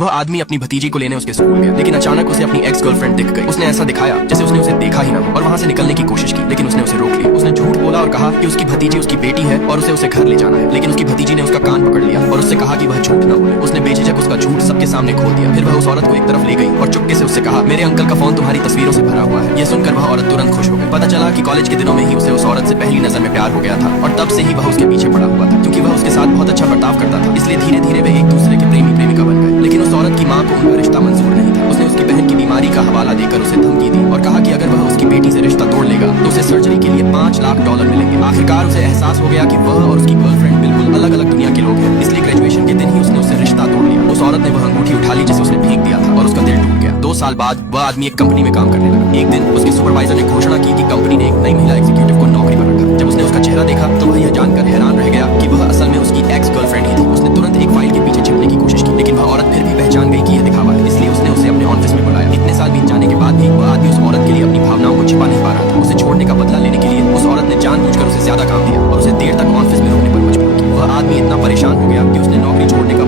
वह आदमी अपनी भतीजी को लेने उसके स्कूल गया, लेकिन अचानक उसे अपनी एक्स गर्लफ्रेंड दिख गई। उसने ऐसा दिखाया जैसे उसने उसे देखा ही ना हो और वहाँ से निकलने की कोशिश की, लेकिन उसने उसे रोक लिया। उसने झूठ बोला और कहा कि उसकी भतीजी उसकी बेटी है और उसे घर ले जाना है, लेकिन उसकी भतीजी ने उसका कान पकड़ लिया और उससे कहा कि वह झूठ न बोले। उसने बेझिझक उसका झूठ सबके सामने खोल दिया। फिर वह उस औरत को एक तरफ ले गई और चुपके से उससे कहा, मेरे अंकल का फोन तुम्हारी तस्वीरों से भरा हुआ है। यह सुनकर वह औरत तुरंत खुश हो गई। पता चला कि कॉलेज के दिनों में ही उसे उस औरत से पहली नजर में प्यार हो गया था और तब से ही वह उसके पीछे पड़ा हुआ था। क्योंकि वह उसके साथ बहुत अच्छा बर्ताव करता था, इसलिए धीरे धीरे वे एक दूसरे के प्रेमी प्रेमिका बन गए। लेकिन उस औरत की माँ को उनका रिश्ता मंजूर नहीं था। उसने उसकी बहन की बीमारी का हवाला देकर उसे धमकी दी और कहा कि अगर वह उसकी बेटी से रिश्ता तोड़ लेगा तो उसे सर्जरी के लिए $5 लाख मिलेंगे। आखिरकार उसे एहसास हो गया कि वह और उसकी गर्लफ्रेंड बिल्कुल अलग अलग दुनिया के लोग हैं, इसलिए ग्रेजुएशन के दिन ही उसने उससे रिश्ता तोड़ लिया। उस औरत ने वह अंगूठी उठा ली जिसे उसने फेंक दिया था और उसका दिल टूट गया। 2 साल बाद वह आदमी एक कंपनी में काम करने लगा। एक दिन उसके सुपरवाइजर ने घोषणा की कि कंपनी ने एक नई महिला एग्जीक्यूटिव को नौकरी पर रखा। जब उसने उसका चेहरा देखा तो वह यह जानकर हैरान रह गया कि वह असल में उसकी एक्स गर्लफ्रेंड ही थी। उसने तुरंत एक फाइल के पीछे छिपने की कोशिश की, लेकिन वह औरत फिर भी पहचान गई कि यह दिखावा है, इसलिए उसने उसे अपने ऑफिस में बुलाया। इतने साल बीत जाने के बाद भी वह आदमी उस औरत के लिए अपनी भावनाओं को छिपा नहीं पा रहा था। उसे छोड़ने का बदला लेने के लिए उस औरत ने जानबूझकर उसे ज्यादा काम दिया और उसे देर तक ऑफिस में रुकने पर मजबूर किया। वह आदमी इतना परेशान हो गया कि उसने नौकरी छोड़ने का